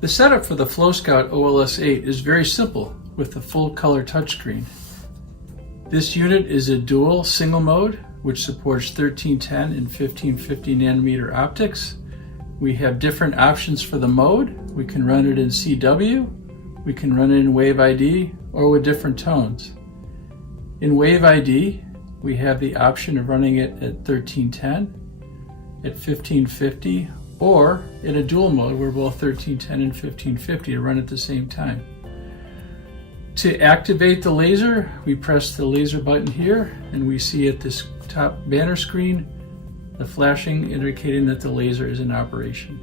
The setup for the FlowScout OLS8 is very simple with the full color touchscreen. This unit is a dual single mode which supports 1310 and 1550 nanometer optics. We have different options for the mode. We can run it in CW, we can run it in Wave ID, or with different tones. In Wave ID, we have the option of running it at 1310, at 1550, or in a dual mode where both 1310 and 1550 are run at the same time. To activate the laser, we press the laser button here, and we see at this top banner screen the flashing indicating that the laser is in operation.